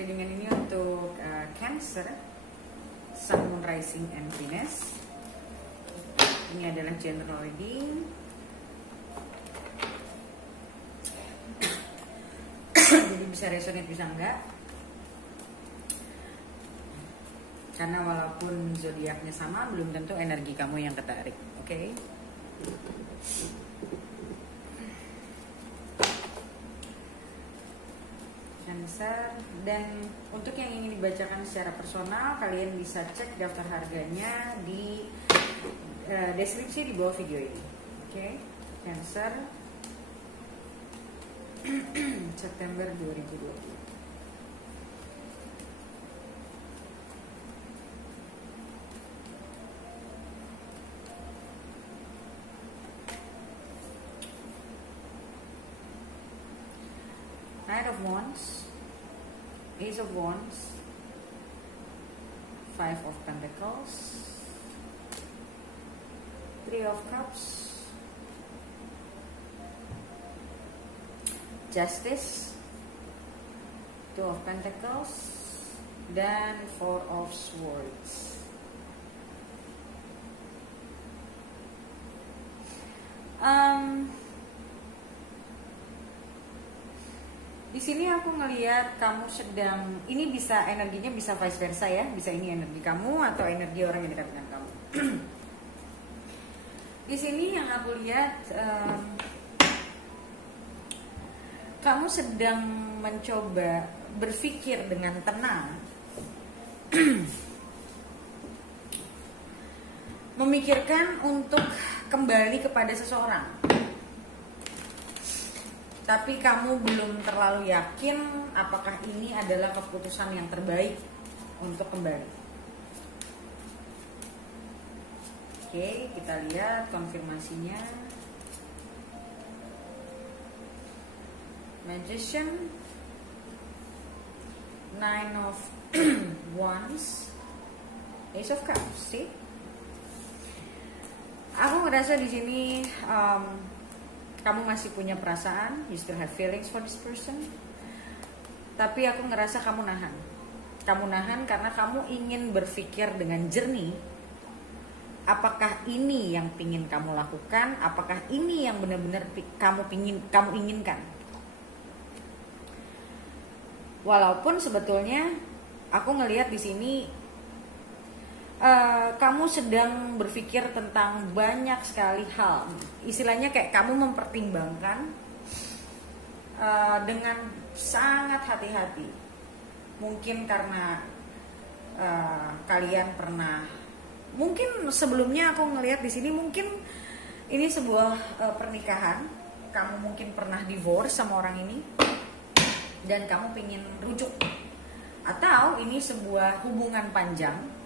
readingan ini untuk Cancer, Sun, Moon, Rising, and Venus. Ini adalah general reading. Jadi bisa resonate, bisa enggak. Karena walaupun zodiaknya sama, belum tentu energi kamu yang ketarik. Oke? Cancer. Dan untuk yang ingin dibacakan secara personal, kalian bisa cek daftar harganya di deskripsi di bawah video ini. Oke? Cancer September 2020. Knight of Wands, Ace of Wands, Five of Pentacles, Three of Cups, Justice, Two of Pentacles, dan Four of Swords. Di sini aku ngelihat kamu sedang, ini bisa energinya bisa vice versa ya, bisa ini energi kamu atau energi orang yang dekat dengan kamu. Di sini yang aku lihat kamu sedang mencoba berpikir dengan tenang, memikirkan untuk kembali kepada seseorang. Tapi kamu belum terlalu yakin apakah ini adalah keputusan yang terbaik untuk kembali. Oke, kita lihat konfirmasinya. Magician, Nine of Wands, Ace of Cups. See? Aku ngerasa di sini kamu masih punya perasaan, you still have feelings for this person. Tapi aku ngerasa kamu nahan. Kamu nahan karena kamu ingin berpikir dengan jernih. Apakah ini yang ingin kamu lakukan? Apakah ini yang benar-benar kamu inginkan? Walaupun sebetulnya aku ngelihat di sini kamu sedang berpikir tentang banyak sekali hal. Istilahnya kayak kamu mempertimbangkan dengan sangat hati-hati. Mungkin karena kalian pernah, mungkin sebelumnya aku ngelihat di sini mungkin ini sebuah pernikahan. Kamu mungkin pernah divorce sama orang ini dan kamu pengen rujuk. Atau ini sebuah hubungan panjang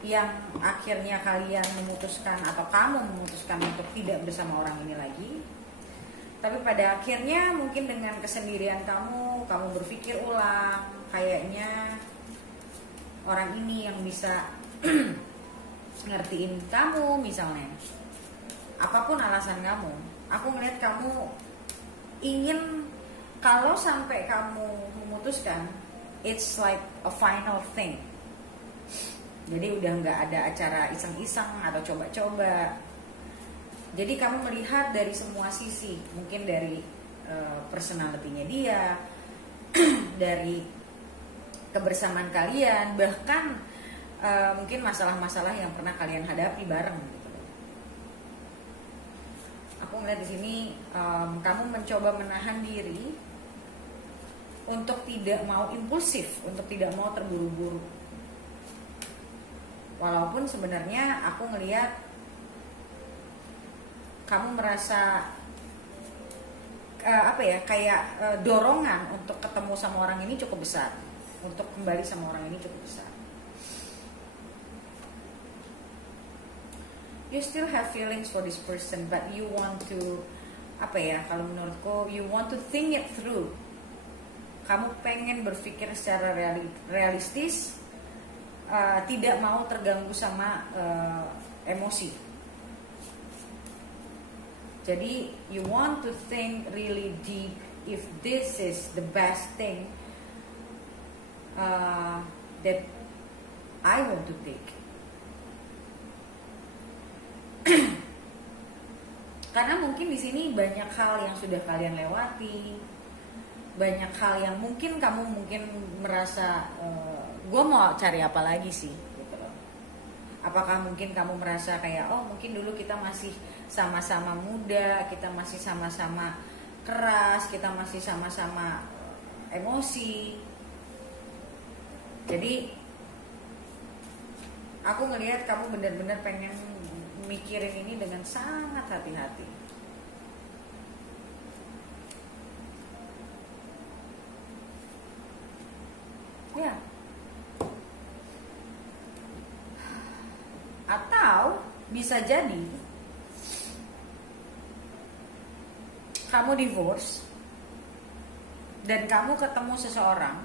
yang akhirnya kalian memutuskan atau kamu memutuskan untuk tidak bersama orang ini lagi. Tapi pada akhirnya mungkin dengan kesendirian kamu berpikir ulang, kayaknya orang ini yang bisa ngertiin kamu misalnya. Apapun alasan kamu, aku ngeliat kamu ingin, kalau sampai kamu memutuskan, it's like a final thing. Jadi udah nggak ada acara iseng-iseng atau coba-coba. Jadi kamu melihat dari semua sisi, mungkin dari personality-nya dia, dari kebersamaan kalian, bahkan mungkin masalah-masalah yang pernah kalian hadapi bareng. Gitu. Aku ngeliat di sini kamu mencoba menahan diri untuk tidak mau impulsif, untuk tidak mau terburu-buru. Walaupun sebenarnya aku ngelihat kamu merasa dorongan untuk ketemu sama orang ini cukup besar, untuk kembali sama orang ini cukup besar. You still have feelings for this person, but you want to, kalau menurutku, you want to think it through. Kamu pengen berpikir secara realistis. Tidak mau terganggu sama emosi. Jadi you want to think really deep if this is the best thing that I want to take. Karena mungkin di sini banyak hal yang sudah kalian lewati, banyak hal yang mungkin kamu merasa gue mau cari apa lagi sih gitu loh. Apakah mungkin kamu merasa kayak mungkin dulu kita masih sama-sama muda, kita masih sama-sama keras, kita masih sama-sama emosi. Jadi aku ngelihat kamu benar-benar pengen mikirin ini dengan sangat hati-hati. Ya. Atau bisa jadi kamu divorce dan kamu ketemu seseorang.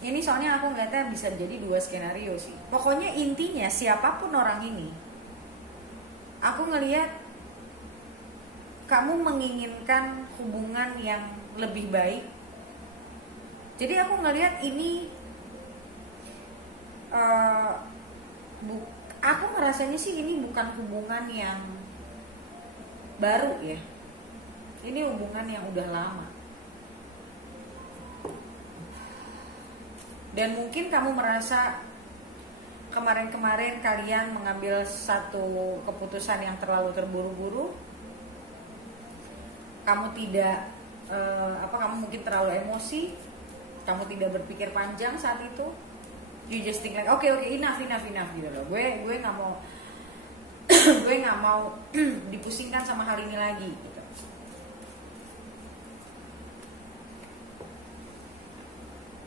Ini soalnya aku ngeliatnya bisa jadi 2 skenario sih. Pokoknya intinya siapapun orang ini, aku ngeliat kamu menginginkan hubungan yang lebih baik. Jadi aku ngeliat ini, aku ngerasanya sih ini bukan hubungan yang baru ya. Ini hubungan yang udah lama. Dan mungkin kamu merasa kemarin-kemarin kalian mengambil satu keputusan yang terlalu terburu-buru. Kamu tidak kamu mungkin terlalu emosi. Kamu tidak berpikir panjang saat itu. You just think like okay, enough gitu loh. Gue nggak mau gue nggak mau dipusingkan sama hal ini lagi gitu.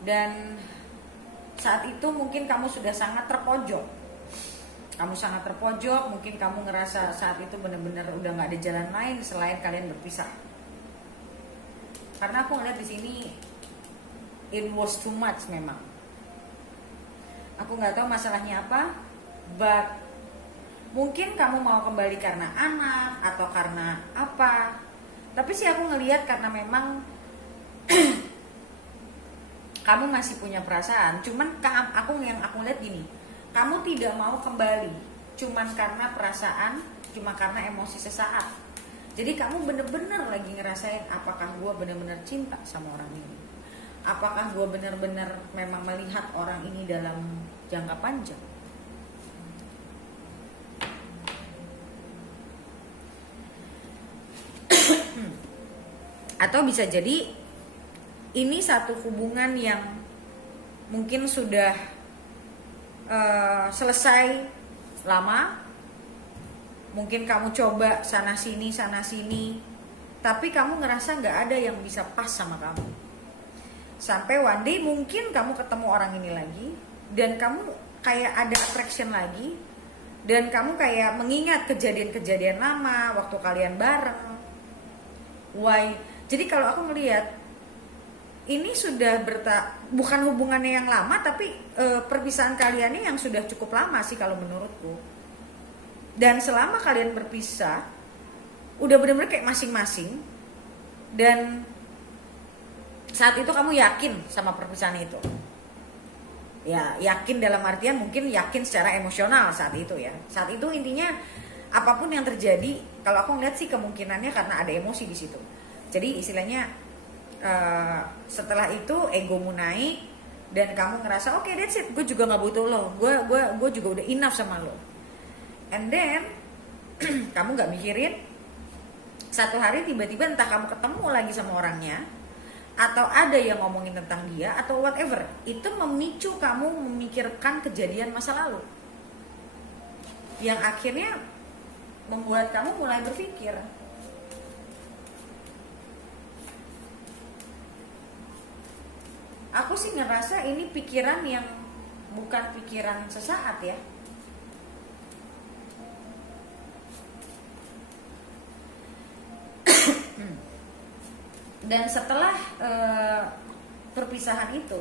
Dan saat itu mungkin kamu sudah sangat terpojok. Mungkin kamu ngerasa saat itu benar-benar udah nggak ada jalan lain selain kalian berpisah. Karena aku ngeliat di sini it was too much memang. Aku nggak tahu masalahnya apa, but mungkin kamu mau kembali karena anak atau karena apa. Tapi sih aku ngeliat karena memang kamu masih punya perasaan, cuman aku lihat gini, kamu tidak mau kembali, cuman karena perasaan, cuma karena emosi sesaat. Jadi kamu bener-bener lagi ngerasain, apakah gue bener-bener cinta sama orang ini? Apakah gue bener-bener memang melihat orang ini dalam jangka panjang? Atau bisa jadi ini satu hubungan yang mungkin sudah selesai lama. Mungkin kamu coba sana sini, tapi kamu ngerasa nggak ada yang bisa pas sama kamu. Sampai one day mungkin kamu ketemu orang ini lagi, dan kamu kayak ada attraction lagi, dan kamu kayak mengingat kejadian-kejadian lama waktu kalian bareng. Why? Jadi kalau aku ngelihat ini sudah bukan hubungannya yang lama, tapi perpisahan kalian ini yang sudah cukup lama sih kalau menurutku. Dan selama kalian berpisah, udah benar-benar kayak masing-masing. Dan saat itu kamu yakin sama perpisahan itu. Ya, yakin dalam artian mungkin yakin secara emosional saat itu ya. Saat itu intinya apapun yang terjadi, kalau aku ngeliat sih kemungkinannya karena ada emosi di situ. Jadi istilahnya setelah itu egomu naik dan kamu ngerasa oke, that's it, gue juga nggak butuh lo, gue juga udah enough sama lo. And then kamu nggak mikirin, satu hari tiba-tiba entah kamu ketemu lagi sama orangnya, atau ada yang ngomongin tentang dia atau whatever, itu memicu kamu memikirkan kejadian masa lalu yang akhirnya membuat kamu mulai berpikir, aku sih ngerasa ini pikiran yang bukan pikiran sesaat ya. Dan setelah perpisahan itu,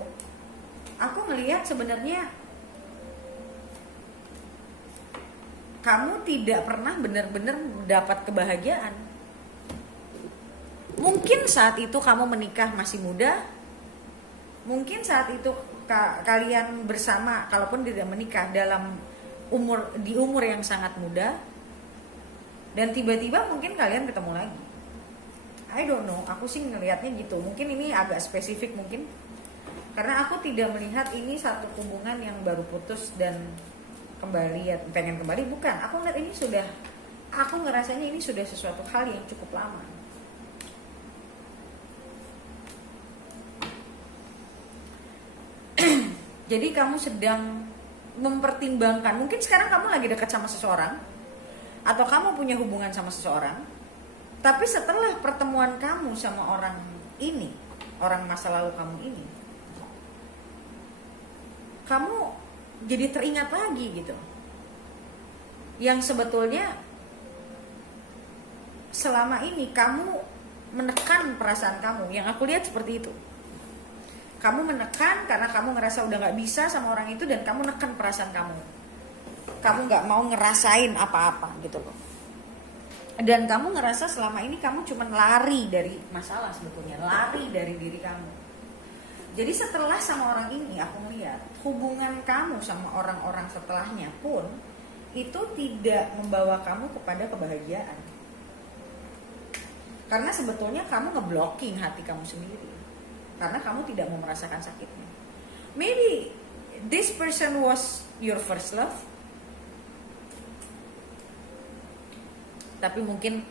aku ngelihat sebenarnya kamu tidak pernah benar-benar dapat kebahagiaan. Mungkin saat itu kamu menikah masih muda, Mungkin saat itu kalian bersama, kalaupun tidak menikah, dalam di umur yang sangat muda, dan tiba-tiba mungkin kalian ketemu lagi. I don't know, aku sih ngelihatnya gitu. Mungkin ini agak spesifik mungkin, karena aku tidak melihat ini satu hubungan yang baru putus dan kembali ya pengen kembali, bukan. Aku ngeliat ini sudah, aku ngerasanya ini sudah sesuatu hal yang cukup lama. Jadi kamu sedang mempertimbangkan, mungkin sekarang kamu lagi dekat sama seseorang, atau kamu punya hubungan sama seseorang, tapi setelah pertemuan kamu sama orang ini, orang masa lalu kamu ini, kamu jadi teringat lagi gitu, yang sebetulnya selama ini kamu menekan perasaan kamu. Yang aku lihat seperti itu, kamu menekan karena kamu ngerasa udah gak bisa sama orang itu, dan kamu neken perasaan kamu. Kamu gak mau ngerasain apa-apa gitu loh. Dan kamu ngerasa selama ini kamu cuma lari dari masalah, sebetulnya lari dari diri kamu. Jadi setelah sama orang ini, aku melihat hubungan kamu sama orang-orang setelahnya pun itu tidak membawa kamu kepada kebahagiaan. Karena sebetulnya kamu ngeblocking hati kamu sendiri, karena kamu tidak mau merasakan sakitnya. Maybe this person was your first love, tapi mungkin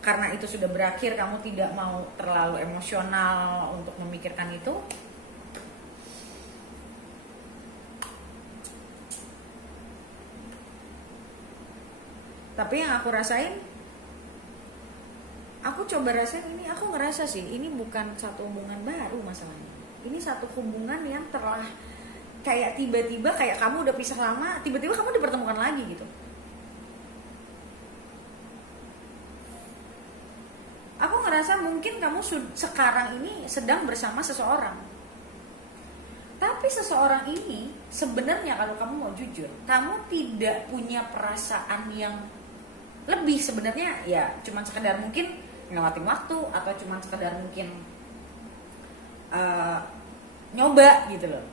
karena itu sudah berakhir, kamu tidak mau terlalu emosional untuk memikirkan itu. Tapi yang aku rasain, aku coba rasain ini, aku ngerasa sih ini bukan satu hubungan baru masalahnya. Ini satu hubungan yang telah kayak tiba-tiba, kayak kamu udah pisah lama, tiba-tiba kamu dipertemukan lagi gitu. Aku ngerasa mungkin kamu sekarang ini sedang bersama seseorang, tapi seseorang ini sebenarnya kalau kamu mau jujur, kamu tidak punya perasaan yang lebih sebenarnya. Ya cuma sekedar mungkin ngelewatin waktu, atau cuma sekedar mungkin nyoba gitu loh.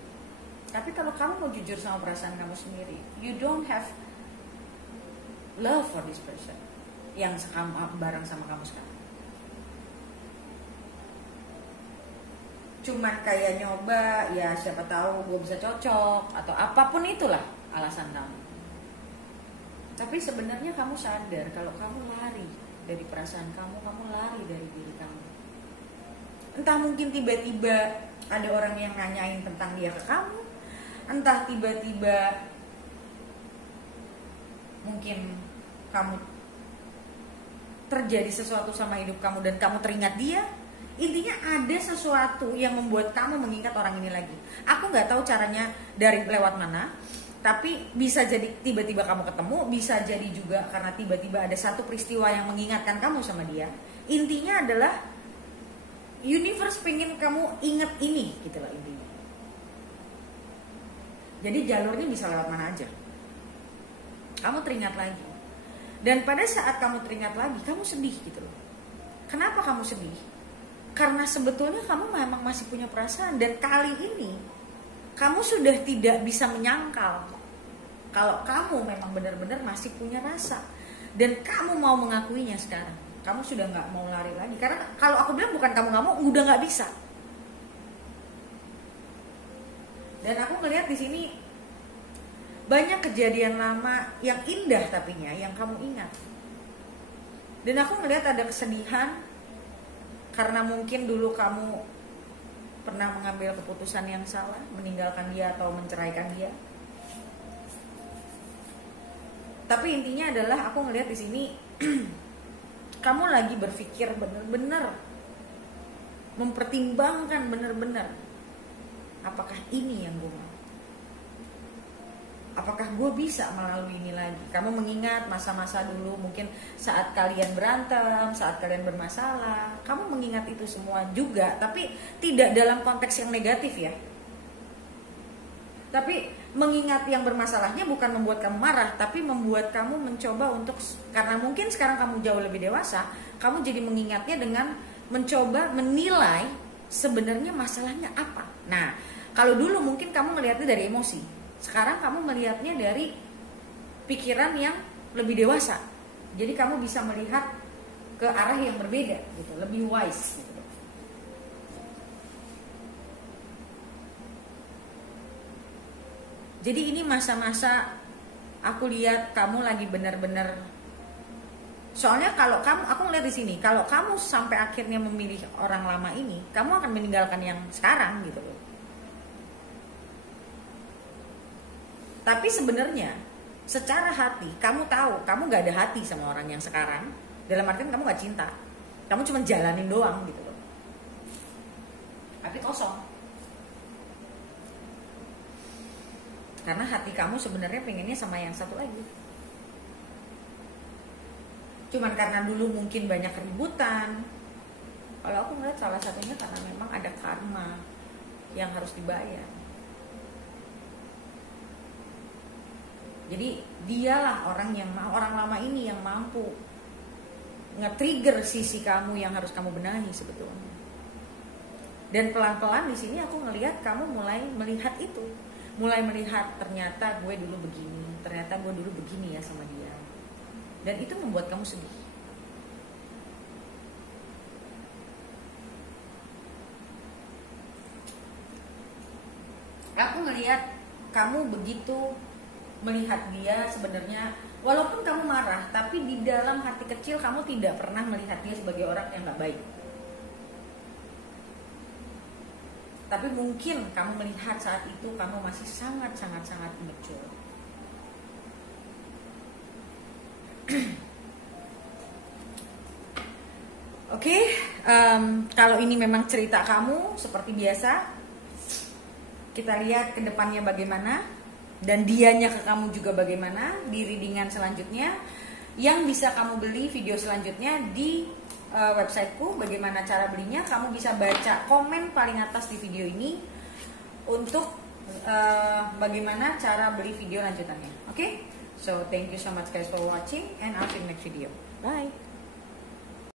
Tapi kalau kamu mau jujur sama perasaan kamu sendiri, you don't have love for this person yang bareng sama kamu sekarang. Cuman kayak nyoba, ya siapa tahu gue bisa cocok, atau apapun itulah alasan kamu. Tapi sebenarnya kamu sadar kalau kamu lari dari perasaan kamu, kamu lari dari diri kamu. Entah mungkin tiba-tiba ada orang yang nanyain tentang dia ke kamu, entah tiba-tiba mungkin kamu terjadi sesuatu sama hidup kamu dan kamu teringat dia. Intinya ada sesuatu yang membuat kamu mengingat orang ini lagi. Aku nggak tahu caranya dari lewat mana, tapi bisa jadi tiba-tiba kamu ketemu, bisa jadi juga karena tiba-tiba ada satu peristiwa yang mengingatkan kamu sama dia. Intinya adalah universe pengen kamu ingat ini, gitu loh intinya. Jadi jalurnya bisa lewat mana aja, kamu teringat lagi. Dan pada saat kamu teringat lagi, kamu sedih gitu loh. Kenapa kamu sedih? Karena sebetulnya kamu memang masih punya perasaan, dan kali ini kamu sudah tidak bisa menyangkal kalau kamu memang benar-benar masih punya rasa, dan kamu mau mengakuinya sekarang. Kamu sudah nggak mau lari lagi, karena kalau aku bilang bukan kamu nggak mau, udah nggak bisa. Dan aku ngelihat di sini banyak kejadian lama yang indah tapinya yang kamu ingat. Dan aku ngelihat ada kesedihan karena mungkin dulu kamu pernah mengambil keputusan yang salah, meninggalkan dia atau menceraikan dia. Tapi intinya adalah aku ngelihat di sini kamu lagi berpikir benar-benar, mempertimbangkan benar-benar, apakah ini yang gue mau? Apakah gue bisa melalui ini lagi? Kamu mengingat masa-masa dulu, mungkin saat kalian berantem, saat kalian bermasalah. Kamu mengingat itu semua juga, tapi tidak dalam konteks yang negatif ya. Tapi mengingat yang bermasalahnya bukan membuat kamu marah, tapi membuat kamu mencoba untuk, karena mungkin sekarang kamu jauh lebih dewasa, kamu jadi mengingatnya dengan mencoba menilai sebenarnya masalahnya apa. Nah, kalau dulu mungkin kamu melihatnya dari emosi, sekarang kamu melihatnya dari pikiran yang lebih dewasa. Jadi kamu bisa melihat ke arah yang berbeda gitu, lebih wise gitu. Jadi ini masa-masa aku lihat kamu lagi benar-benar. Soalnya kalau kamu, aku ngeliat di sini, kalau kamu sampai akhirnya memilih orang lama ini, kamu akan meninggalkan yang sekarang gitu loh. Tapi sebenarnya secara hati kamu tahu kamu gak ada hati sama orang yang sekarang. Dalam artian kamu gak cinta, kamu cuma jalanin doang gitu loh. Tapi kosong. Karena hati kamu sebenarnya pengennya sama yang satu lagi. Cuman karena dulu mungkin banyak keributan. Kalau aku ngeliat salah satunya karena memang ada karma yang harus dibayar. Jadi dialah orang lama ini yang mampu nge-trigger sisi kamu yang harus kamu benahi sebetulnya. Dan pelan-pelan di sini aku ngelihat kamu mulai melihat itu, mulai melihat ternyata gue dulu begini, ternyata gue dulu begini ya sama dia. Dan itu membuat kamu sedih. Aku ngelihat kamu begitu melihat dia sebenarnya, walaupun kamu marah, tapi di dalam hati kecil kamu tidak pernah melihat dia sebagai orang yang gak baik. Tapi mungkin kamu melihat saat itu kamu masih sangat immature. Oke, kalau ini memang cerita kamu seperti biasa, kita lihat ke depannya bagaimana dan dianya ke kamu juga bagaimana di readingan selanjutnya yang bisa kamu beli video selanjutnya di websiteku. Bagaimana cara belinya? Kamu bisa baca komen paling atas di video ini untuk bagaimana cara beli video lanjutannya. Oke? So thank you so much guys for watching and I'll see you in the next video. Bye.